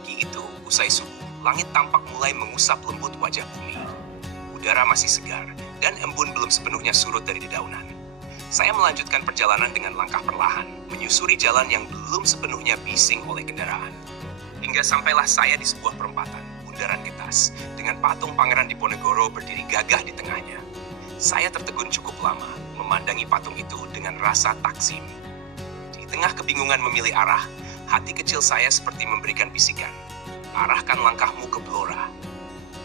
Pagi itu, usai subuh, langit tampak mulai mengusap lembut wajah bumi. Udara masih segar, dan embun belum sepenuhnya surut dari dedaunan. Saya melanjutkan perjalanan dengan langkah perlahan, menyusuri jalan yang belum sepenuhnya bising oleh kendaraan. Hingga sampailah saya di sebuah perempatan, bundaran Getas, dengan patung Pangeran Diponegoro berdiri gagah di tengahnya. Saya tertegun cukup lama, memandangi patung itu dengan rasa takzim. Di tengah kebingungan memilih arah, hati kecil saya seperti memberikan bisikan. Arahkan langkahmu ke Blora.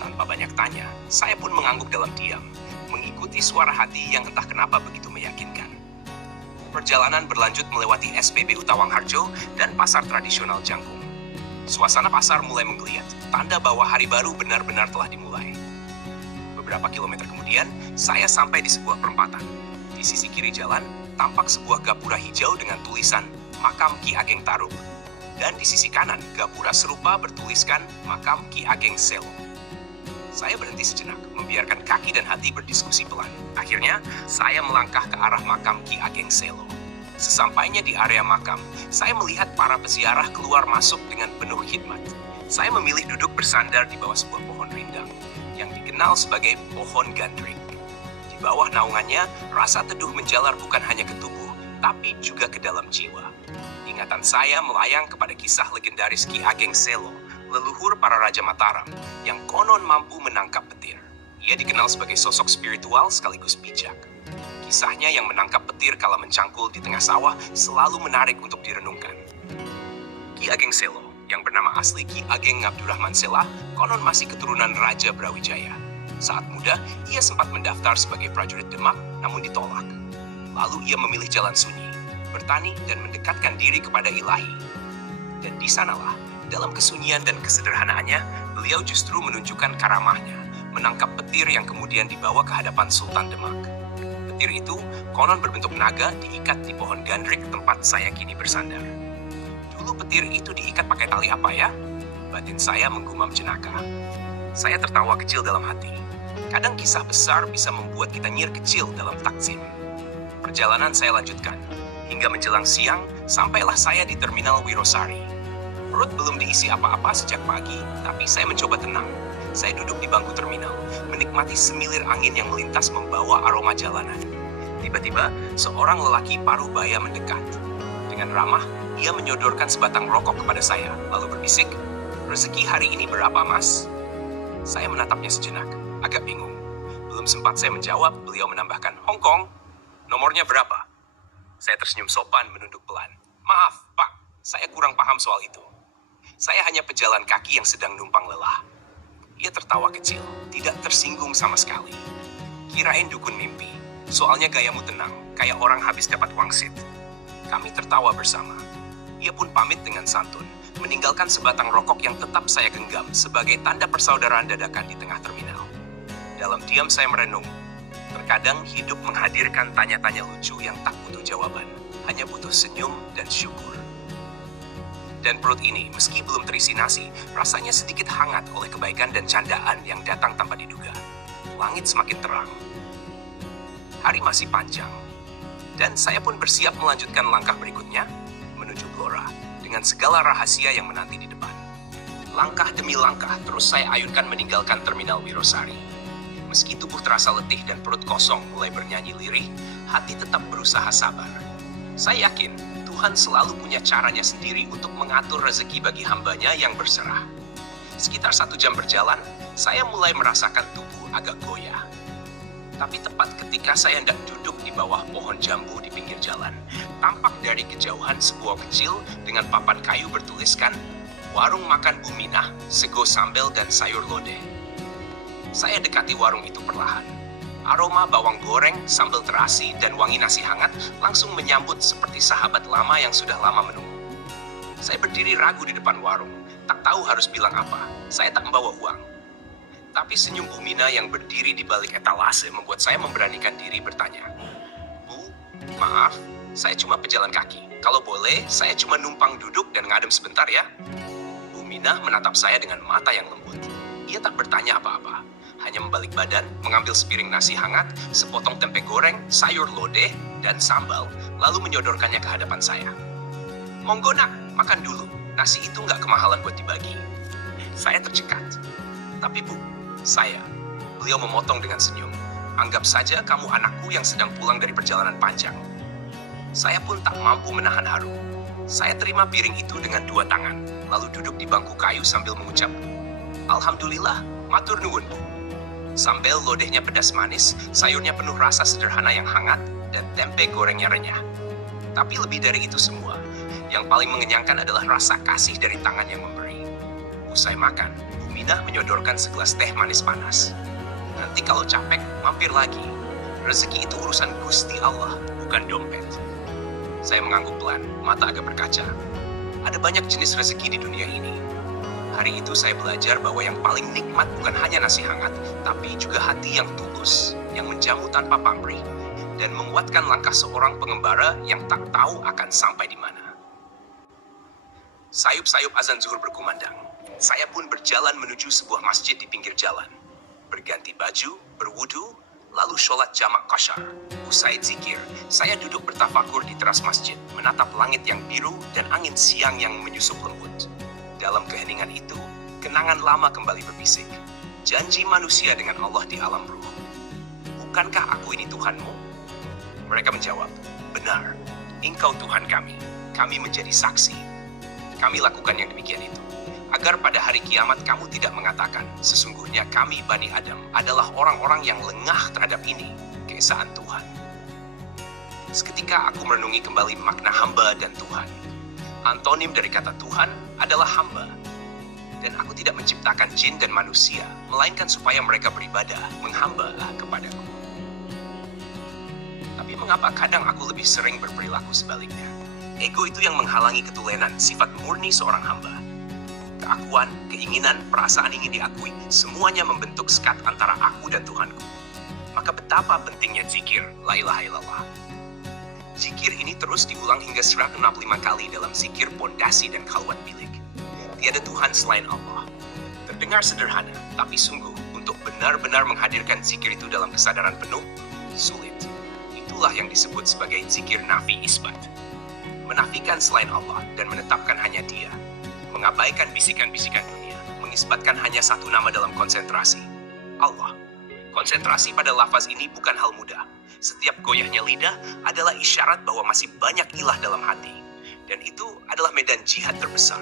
Tanpa banyak tanya, saya pun mengangguk dalam diam, mengikuti suara hati yang entah kenapa begitu meyakinkan. Perjalanan berlanjut melewati SPBU Tawangharjo dan pasar tradisional Jangkung. Suasana pasar mulai menggeliat, tanda bahwa hari baru benar-benar telah dimulai. Beberapa kilometer kemudian, saya sampai di sebuah perempatan. Di sisi kiri jalan, tampak sebuah gapura hijau dengan tulisan Makam Ki Ageng Tarub. Dan di sisi kanan, gapura serupa bertuliskan Makam Ki Ageng Selo. Saya berhenti sejenak, membiarkan kaki dan hati berdiskusi pelan. Akhirnya, saya melangkah ke arah Makam Ki Ageng Selo. Sesampainya di area makam, saya melihat para peziarah keluar masuk dengan penuh khidmat. Saya memilih duduk bersandar di bawah sebuah pohon rindang, yang dikenal sebagai pohon gandring. Di bawah naungannya, rasa teduh menjalar bukan hanya ke tubuh, tapi juga ke dalam jiwa. Ingatan saya melayang kepada kisah legendaris Ki Ageng Selo, leluhur para Raja Mataram, yang konon mampu menangkap petir. Ia dikenal sebagai sosok spiritual sekaligus bijak. Kisahnya yang menangkap petir kala mencangkul di tengah sawah selalu menarik untuk direnungkan. Ki Ageng Selo, yang bernama asli Ki Ageng Ngabdurrahman Sela, konon masih keturunan Raja Brawijaya. Saat muda, ia sempat mendaftar sebagai prajurit Demak, namun ditolak. Lalu ia memilih jalan sunyi, bertani dan mendekatkan diri kepada Ilahi. Dan di sanalah, dalam kesunyian dan kesederhanaannya, beliau justru menunjukkan karamahnya, menangkap petir yang kemudian dibawa ke hadapan Sultan Demak. Petir itu konon berbentuk naga diikat di pohon gandrik tempat saya kini bersandar. Dulu petir itu diikat pakai tali apa ya? Batin saya menggumam jenaka. Saya tertawa kecil dalam hati. Kadang kisah besar bisa membuat kita nyir kecil dalam takzim. Perjalanan saya lanjutkan. Hingga menjelang siang, sampailah saya di Terminal Wirosari. Perut belum diisi apa-apa sejak pagi, tapi saya mencoba tenang. Saya duduk di bangku terminal, menikmati semilir angin yang melintas membawa aroma jalanan. Tiba-tiba, seorang lelaki paruh baya mendekat. Dengan ramah, ia menyodorkan sebatang rokok kepada saya, lalu berbisik, "Rezeki hari ini berapa, Mas?" Saya menatapnya sejenak, agak bingung. Belum sempat saya menjawab, beliau menambahkan, "Hong Kong, nomornya berapa?" Saya tersenyum sopan menunduk pelan. "Maaf, Pak, saya kurang paham soal itu. Saya hanya pejalan kaki yang sedang numpang lelah." Ia tertawa kecil, tidak tersinggung sama sekali. "Kirain dukun mimpi, soalnya gayamu tenang, kayak orang habis dapat wangsit." Kami tertawa bersama. Ia pun pamit dengan santun, meninggalkan sebatang rokok yang tetap saya genggam sebagai tanda persaudaraan dadakan di tengah terminal. Dalam diam saya merenung. Terkadang hidup menghadirkan tanya-tanya lucu yang tak butuh jawaban, hanya butuh senyum dan syukur. Dan perut ini, meski belum terisi nasi, rasanya sedikit hangat oleh kebaikan dan candaan yang datang tanpa diduga. Langit semakin terang. Hari masih panjang. Dan saya pun bersiap melanjutkan langkah berikutnya, menuju Blora, dengan segala rahasia yang menanti di depan. Langkah demi langkah, terus saya ayunkan meninggalkan Terminal Wirosari. Meski tubuh terasa letih dan perut kosong mulai bernyanyi lirih, hati tetap berusaha sabar. Saya yakin, Tuhan selalu punya caranya sendiri untuk mengatur rezeki bagi hambanya yang berserah. Sekitar 1 jam berjalan, saya mulai merasakan tubuh agak goyah. Tapi tepat ketika saya hendak duduk di bawah pohon jambu di pinggir jalan, tampak dari kejauhan sebuah kecil dengan papan kayu bertuliskan, "Warung makan Bu Minah, sego sambal dan sayur lodeh." Saya dekati warung itu perlahan. Aroma bawang goreng, sambal terasi, dan wangi nasi hangat langsung menyambut seperti sahabat lama yang sudah lama menunggu. Saya berdiri ragu di depan warung, tak tahu harus bilang apa. Saya tak membawa uang. Tapi senyum Bu Mina yang berdiri di balik etalase membuat saya memberanikan diri bertanya, "Bu, maaf, saya cuma pejalan kaki. Kalau boleh, saya cuma numpang duduk dan ngadem sebentar ya." Bu Mina menatap saya dengan mata yang lembut. Ia tak bertanya apa-apa. Hanya membalik badan, mengambil sepiring nasi hangat, sepotong tempe goreng, sayur lodeh, dan sambal, lalu menyodorkannya ke hadapan saya. "Monggo nak, makan dulu. Nasi itu nggak kemahalan buat dibagi. Saya tercekat. Tapi Bu, saya. Beliau memotong dengan senyum. Anggap saja kamu anakku yang sedang pulang dari perjalanan panjang. Saya pun tak mampu menahan haru. Saya terima piring itu dengan 2 tangan, lalu duduk di bangku kayu sambil mengucap, Alhamdulillah, matur nuwun Bu. Sambal lodehnya pedas manis, sayurnya penuh rasa sederhana yang hangat, dan tempe gorengnya renyah. Tapi lebih dari itu semua, yang paling mengenyangkan adalah rasa kasih dari tangan yang memberi. Usai makan, Bu Minah menyodorkan segelas teh manis panas. Nanti kalau capek, mampir lagi. Rezeki itu urusan Gusti Allah, bukan dompet. Saya mengangguk pelan, mata agak berkaca. Ada banyak jenis rezeki di dunia ini. Hari itu saya belajar bahwa yang paling nikmat bukan hanya nasi hangat, tapi juga hati yang tulus, yang menjamu tanpa pamrih, dan menguatkan langkah seorang pengembara yang tak tahu akan sampai di mana. Sayup-sayup azan zuhur berkumandang. Saya pun berjalan menuju sebuah masjid di pinggir jalan. Berganti baju, berwudu, lalu sholat jamak qasyar. Usai zikir, saya duduk bertafakur di teras masjid, menatap langit yang biru dan angin siang yang menyusup lembut. Dalam keheningan itu, kenangan lama kembali berbisik. Janji manusia dengan Allah di alam ruh. Bukankah aku ini Tuhanmu? Mereka menjawab, benar, Engkau Tuhan kami. Kami menjadi saksi. Kami lakukan yang demikian itu, agar pada hari kiamat kamu tidak mengatakan, sesungguhnya kami Bani Adam adalah orang-orang yang lengah terhadap ini, keesaan Tuhan. Seketika aku merenungi kembali makna hamba dan Tuhan. Antonim dari kata Tuhan adalah hamba. Dan aku tidak menciptakan jin dan manusia, melainkan supaya mereka beribadah, menghamba kepadaku. Tapi mengapa kadang aku lebih sering berperilaku sebaliknya? Ego itu yang menghalangi ketulenan, sifat murni seorang hamba. Keakuan, keinginan, perasaan ingin diakui, semuanya membentuk sekat antara aku dan Tuhanku. Maka betapa pentingnya zikir, la ilaha illallah. Zikir ini terus diulang hingga 165 kali dalam zikir pondasi dan khalwat bilik. Tiada Tuhan selain Allah. Terdengar sederhana, tapi sungguh, untuk benar-benar menghadirkan zikir itu dalam kesadaran penuh, sulit. Itulah yang disebut sebagai zikir nafi isbat. Menafikan selain Allah dan menetapkan hanya Dia. Mengabaikan bisikan-bisikan dunia, mengisbatkan hanya satu nama dalam konsentrasi, Allah. Konsentrasi pada lafaz ini bukan hal mudah. Setiap goyahnya lidah adalah isyarat bahwa masih banyak ilah dalam hati. Dan itu adalah medan jihad terbesar.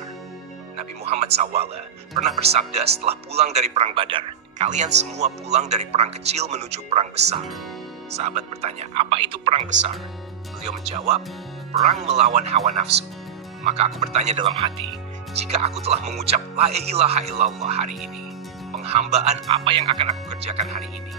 Nabi Muhammad SAW pernah bersabda setelah pulang dari perang Badar, kalian semua pulang dari perang kecil menuju perang besar. Sahabat bertanya, apa itu perang besar? Beliau menjawab, perang melawan hawa nafsu. Maka aku bertanya dalam hati, jika aku telah mengucap la ilaha illallah hari ini, penghambaan apa yang akan aku kerjakan hari ini?